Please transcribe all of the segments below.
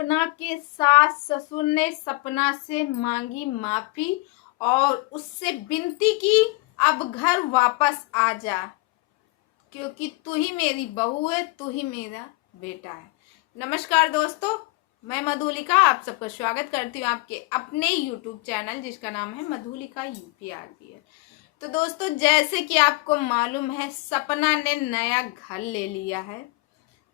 सपना के सास ससुर ने सपना से मांगी माफी और उससे विनती की, अब घर वापस आ जा, क्योंकि तू ही मेरी बहू है, तू ही मेरा बेटा है। नमस्कार दोस्तों, मैं मधुलिका आप सबका स्वागत करती हूँ आपके अपने YouTube चैनल जिसका नाम है मधुलिका UPRPL। तो दोस्तों, जैसे कि आपको मालूम है, सपना ने नया घर ले लिया है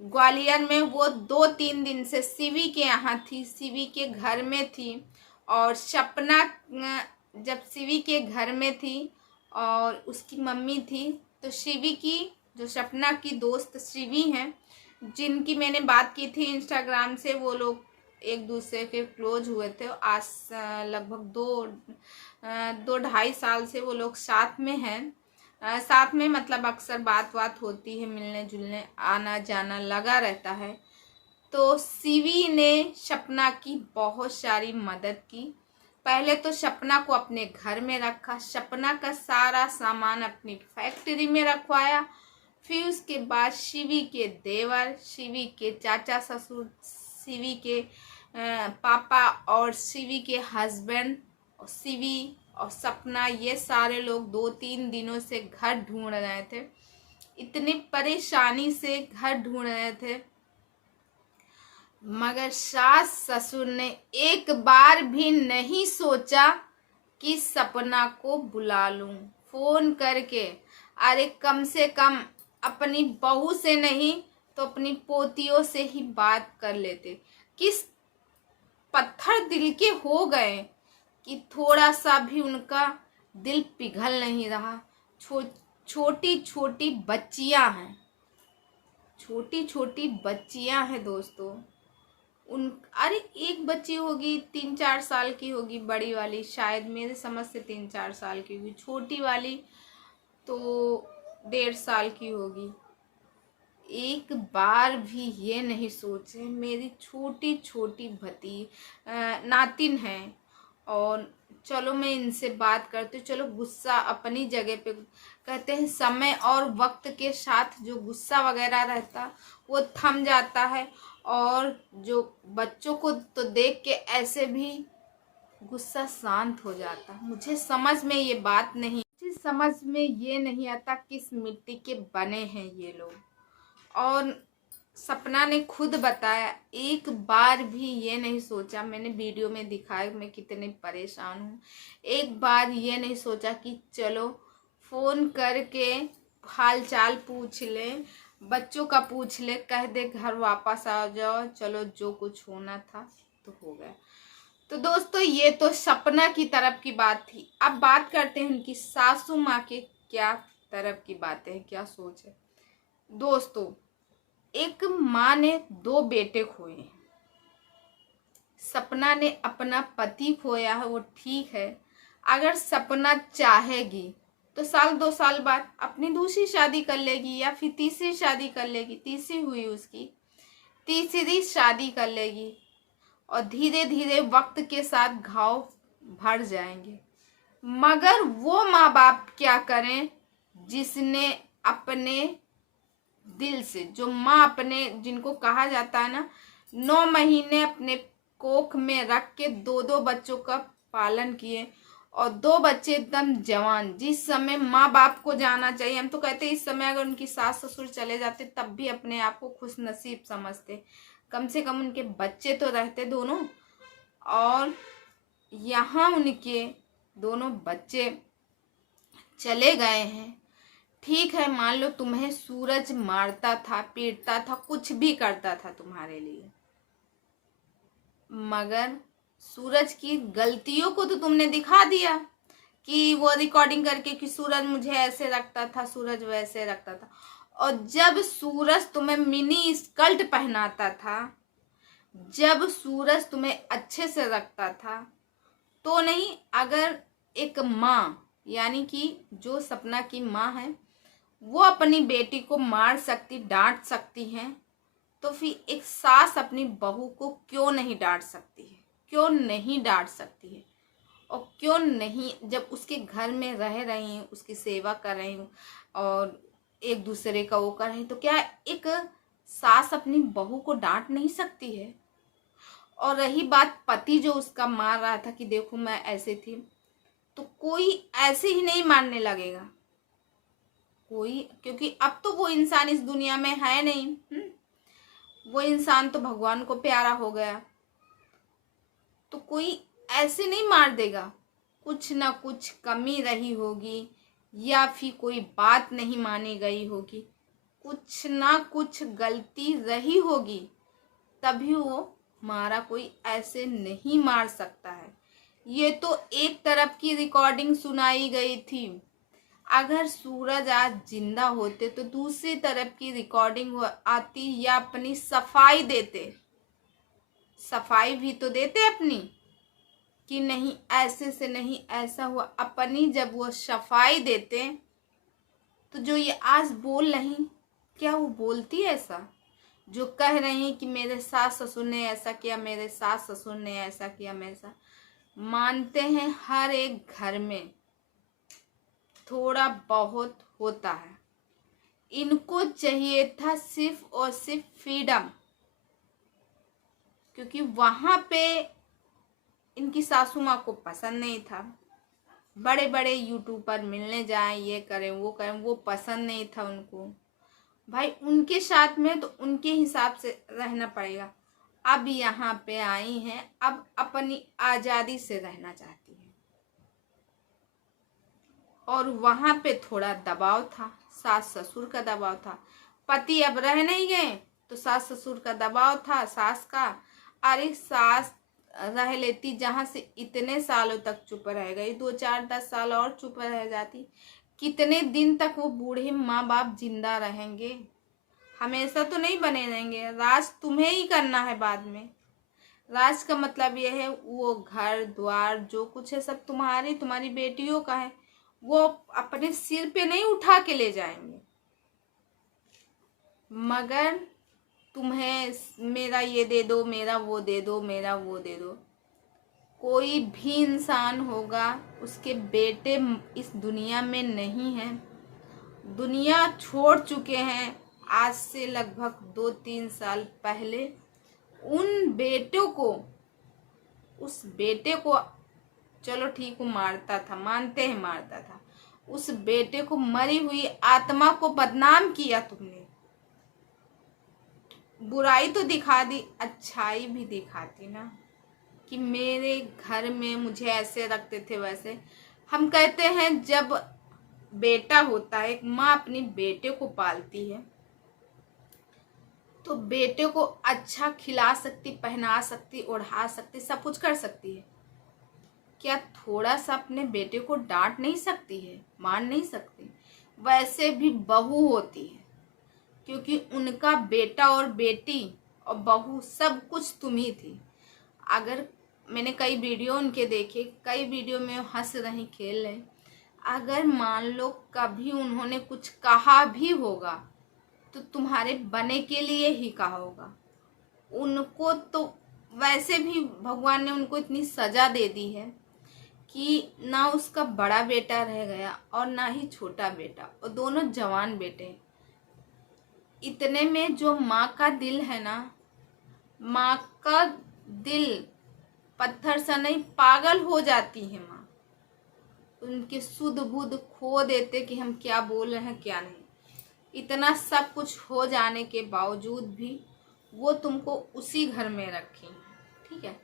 ग्वालियर में। वो 2-3 दिन से शिवी के यहाँ थी, शिवी के घर में थी। और सपना जब शिवी के घर में थी और उसकी मम्मी थी, तो शिवी की जो सपना की दोस्त शिवी हैं, जिनकी मैंने बात की थी इंस्टाग्राम से, वो लोग एक दूसरे के क्लोज हुए थे। आज लगभग 2-2.5 साल से वो लोग साथ में हैं। साथ में मतलब अक्सर बात होती है, मिलने जुलने आना जाना लगा रहता है। तो शिवी ने सपना की बहुत सारी मदद की। पहले तो सपना को अपने घर में रखा, सपना का सारा सामान अपनी फैक्ट्री में रखवाया। फिर उसके बाद शिवी के देवर, शिवी के चाचा ससुर, शिवी के पापा और शिवी के हस्बैंड, शिवी और सपना, ये सारे लोग 2-3 दिनों से घर ढूंढ रहे थे। इतनी परेशानी से घर ढूंढ रहे थे, मगर सास ससुर ने एक बार भी नहीं सोचा कि सपना को बुला लूं फोन करके। अरे कम से कम अपनी बहू से नहीं तो अपनी पोतियों से ही बात कर लेते। किस पत्थर दिल के हो गए कि थोड़ा सा भी उनका दिल पिघल नहीं रहा। छोटी छोटी बच्चियां हैं, छोटी छोटी बच्चियां हैं दोस्तों। अरे एक बच्ची होगी 3-4 साल की होगी, बड़ी वाली शायद मेरे समझ से 3-4 साल की होगी, छोटी वाली तो 1.5 साल की होगी। एक बार भी ये नहीं सोचे मेरी छोटी छोटी नातिन है, और चलो मैं इनसे बात करती हूँ। चलो गुस्सा अपनी जगह पे, कहते हैं समय और वक्त के साथ जो गुस्सा वगैरह रहता वो थम जाता है, और जो बच्चों को तो देख के ऐसे भी गुस्सा शांत हो जाता। मुझे समझ में ये बात नहीं, मुझे समझ में ये नहीं आता किस मिट्टी के बने हैं ये लोग। और सपना ने खुद बताया, एक बार भी ये नहीं सोचा, मैंने वीडियो में दिखाया मैं कितने परेशान हूँ, एक बार ये नहीं सोचा कि चलो फ़ोन करके हाल चाल पूछ ले, बच्चों का पूछ ले, कह दे घर वापस आ जाओ, चलो जो कुछ होना था तो हो गया। तो दोस्तों, ये तो सपना की तरफ की बात थी। अब बात करते हैं उनकी सासू माँ के क्या तरफ की बातें हैं, क्या सोच है। दोस्तों, एक माँ ने 2 बेटे खोए हैं। सपना ने अपना पति खोया है, वो ठीक है। अगर सपना चाहेगी तो 1-2 साल बाद अपनी दूसरी शादी कर लेगी, या फिर तीसरी शादी कर लेगी। तीसरी हुई उसकी, तीसरी शादी कर लेगी, और धीरे धीरे वक्त के साथ घाव भर जाएंगे। मगर वो माँ बाप क्या करें जिसने अपने दिल से, जो माँ अपने, जिनको कहा जाता है ना, 9 महीने अपने कोख में रख के 2-2 बच्चों का पालन किए, और 2 बच्चे एकदम जवान। जिस समय माँ बाप को जाना चाहिए, हम तो कहते इस समय अगर उनकी सास ससुर चले जाते तब भी अपने आप को खुश नसीब समझते, कम से कम उनके बच्चे तो रहते दोनों। और यहाँ उनके दोनों बच्चे चले गए हैं। ठीक है, मान लो तुम्हें सूरज मारता था, पीटता था, कुछ भी करता था तुम्हारे लिए, मगर सूरज की गलतियों को तो तुमने दिखा दिया कि वो रिकॉर्डिंग करके कि सूरज मुझे ऐसे रखता था, सूरज वैसे रखता था। और जब सूरज तुम्हें मिनी स्कर्ट पहनाता था, जब सूरज तुम्हें अच्छे से रखता था, तो नहीं, अगर एक माँ यानी कि जो सपना की माँ है, वो अपनी बेटी को मार सकती, डांट सकती हैं, तो फिर एक सास अपनी बहू को क्यों नहीं डांट सकती है, क्यों नहीं डांट सकती है। और क्यों नहीं, जब उसके घर में रह रही हूँ, उसकी सेवा कर रही हूँ और एक दूसरे का वो कर रही, तो क्या एक सास अपनी बहू को डांट नहीं सकती है। और रही बात पति जो उसका मार रहा था कि देखो मैं ऐसे थी, तो कोई ऐसे ही नहीं मारने लगेगा कोई, क्योंकि अब तो वो इंसान इस दुनिया में है नहीं। वो इंसान तो भगवान को प्यारा हो गया, तो कोई ऐसे नहीं मार देगा। कुछ ना कुछ कमी रही होगी, या फिर कोई बात नहीं मानी गई होगी, कुछ ना कुछ गलती रही होगी, तभी वो मारा। कोई ऐसे नहीं मार सकता है। ये तो एक तरफ की रिकॉर्डिंग सुनाई गई थी। अगर सूरज आज जिंदा होते तो दूसरी तरफ की रिकॉर्डिंग आती या अपनी सफाई देते। सफाई भी तो देते अपनी, कि नहीं ऐसे से नहीं ऐसा हुआ। अपनी जब वो सफाई देते, तो जो ये आज बोल रही, क्या वो बोलती ऐसा? जो कह रही हैं कि मेरे सास ससुर ने ऐसा किया, मेरे सास ससुर ने ऐसा किया, मैं ऐसा मानते हैं। हर एक घर में थोड़ा बहुत होता है। इनको चाहिए था सिर्फ और सिर्फ फ्रीडम, क्योंकि वहां पे इनकी सासू माँ को पसंद नहीं था। बड़े बड़े यूट्यूबर मिलने जाएं, ये करें वो करें, वो पसंद नहीं था उनको। भाई उनके साथ में तो उनके हिसाब से रहना पड़ेगा। अब यहाँ पे आई हैं, अब अपनी आज़ादी से रहना चाहती है। और वहाँ पे थोड़ा दबाव था, सास ससुर का दबाव था। पति अब रह नहीं गए तो सास ससुर का दबाव था, सास का। अरे सास रह लेती, जहाँ से इतने सालों तक चुप रह गई, 2-4-10 साल और चुप रह जाती। कितने दिन तक वो बूढ़े माँ बाप जिंदा रहेंगे? हमेशा तो नहीं बने रहेंगे। राज तुम्हें ही करना है बाद में। राज का मतलब यह है वो घर द्वार जो कुछ है सब तुम्हारी बेटियों का है। वो अपने सिर पे नहीं उठा के ले जाएंगे, मगर तुम्हें मेरा ये दे दो, मेरा वो दे दो, मेरा वो दे दो। कोई भी इंसान होगा, उसके बेटे इस दुनिया में नहीं है, दुनिया छोड़ चुके हैं। आज से लगभग 2-3 साल पहले उन बेटों को, उस बेटे को, चलो ठीक वो मारता था, मानते हैं मारता था, उस बेटे को, मरी हुई आत्मा को बदनाम किया तुमने। बुराई तो दिखा दी, अच्छाई भी दिखाती ना, कि मेरे घर में मुझे ऐसे रखते थे वैसे। हम कहते हैं जब बेटा होता है, एक माँ अपनी बेटे को पालती है, तो बेटे को अच्छा खिला सकती, पहना सकती, ओढ़ा सकती, सब कुछ कर सकती है। क्या थोड़ा सा अपने बेटे को डांट नहीं सकती है, मान नहीं सकती? वैसे भी बहू होती है, क्योंकि उनका बेटा और बेटी और बहू सब कुछ तुम ही थी। अगर मैंने कई वीडियो उनके देखे, कई वीडियो में हंस रही, खेल रहे, अगर मान लो कभी उन्होंने कुछ कहा भी होगा तो तुम्हारे बने के लिए ही कहा होगा। उनको तो वैसे भी भगवान ने उनको इतनी सजा दे दी है कि ना उसका बड़ा बेटा रह गया और ना ही छोटा बेटा, और दोनों जवान बेटे। इतने में जो माँ का दिल है ना, माँ का दिल पत्थर सा नहीं, पागल हो जाती है माँ। उनके सुध बुध खो देते कि हम क्या बोल रहे हैं क्या नहीं। इतना सब कुछ हो जाने के बावजूद भी वो तुमको उसी घर में रखी, ठीक है।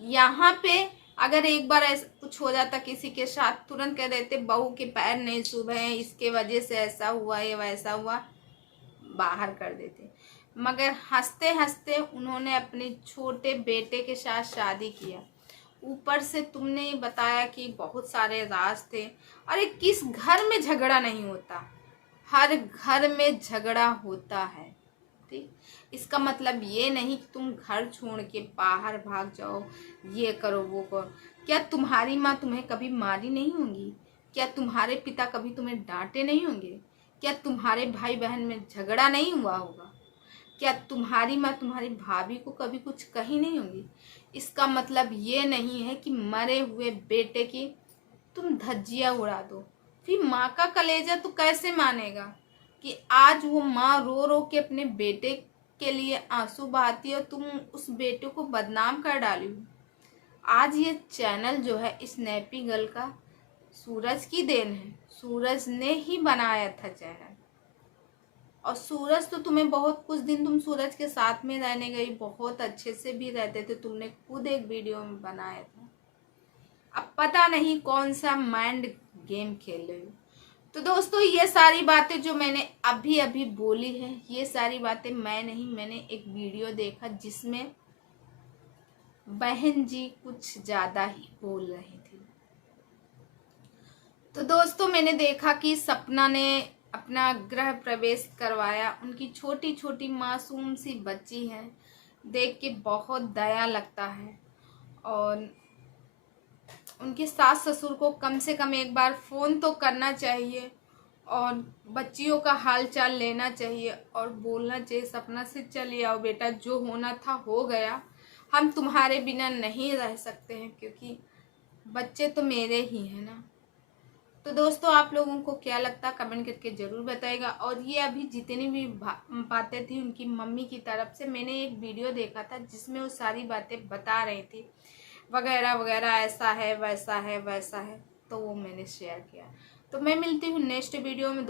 यहाँ पे अगर एक बार ऐसा कुछ हो जाता किसी के साथ, तुरंत कह देते बहू के पैर नहीं सुबह, इसके वजह से ऐसा हुआ, ये वैसा हुआ, बाहर कर देते। मगर हंसते हंसते उन्होंने अपने छोटे बेटे के साथ शादी किया। ऊपर से तुमने बताया कि बहुत सारे राज थे। अरे किस घर में झगड़ा नहीं होता? हर घर में झगड़ा होता है, ठीक। इसका मतलब ये नहीं कि तुम घर छोड़ के बाहर भाग जाओ, ये करो वो करो। क्या तुम्हारी माँ तुम्हें कभी मारी नहीं होंगी? क्या तुम्हारे पिता कभी तुम्हें डांटे नहीं होंगे? क्या तुम्हारे भाई बहन में झगड़ा नहीं हुआ होगा? क्या तुम्हारी माँ तुम्हारी भाभी को कभी कुछ कही नहीं होगी? इसका मतलब ये नहीं है कि मरे हुए बेटे की तुम धज्जियाँ उड़ा दो। फिर माँ का कलेजा तो कैसे मानेगा कि आज वो माँ रो रो के अपने बेटे के लिए आंसू बहाती है और तुम उस बेटे को बदनाम कर डाली हो। आज ये चैनल जो है स्नैपी गर्ल का सूरज की देन है। सूरज ने ही बनाया था चैनल, और सूरज तो तुम्हें बहुत कुछ दिन तुम सूरज के साथ में रहने गई, बहुत अच्छे से भी रहते थे, तुमने खुद एक वीडियो में बनाया था। अब पता नहीं कौन सा माइंड गेम खेल रही हो। तो दोस्तों, ये सारी बातें जो मैंने अभी अभी बोली है, ये सारी बातें मैं नहीं, मैंने एक वीडियो देखा जिसमें बहन जी कुछ ज्यादा ही बोल रही थी। तो दोस्तों, मैंने देखा कि सपना ने अपना गृह प्रवेश करवाया। उनकी छोटी छोटी मासूम सी बच्ची है, देख के बहुत दया लगता है। और उनके सास ससुर को कम से कम एक बार फ़ोन तो करना चाहिए और बच्चियों का हाल चाल लेना चाहिए और बोलना चाहिए, सपना से चलिए आओ बेटा, जो होना था हो गया, हम तुम्हारे बिना नहीं रह सकते हैं, क्योंकि बच्चे तो मेरे ही हैं ना। तो दोस्तों, आप लोगों को क्या लगता कमेंट करके ज़रूर बताइएगा। और ये अभी जितनी भी बातें थी उनकी मम्मी की तरफ से, मैंने एक वीडियो देखा था जिसमें वो सारी बातें बता रही थी, वगैरह वगैरह, ऐसा है वैसा है वैसा है, तो वो मैंने शेयर किया। तो मैं मिलती हूँ नेक्स्ट वीडियो में।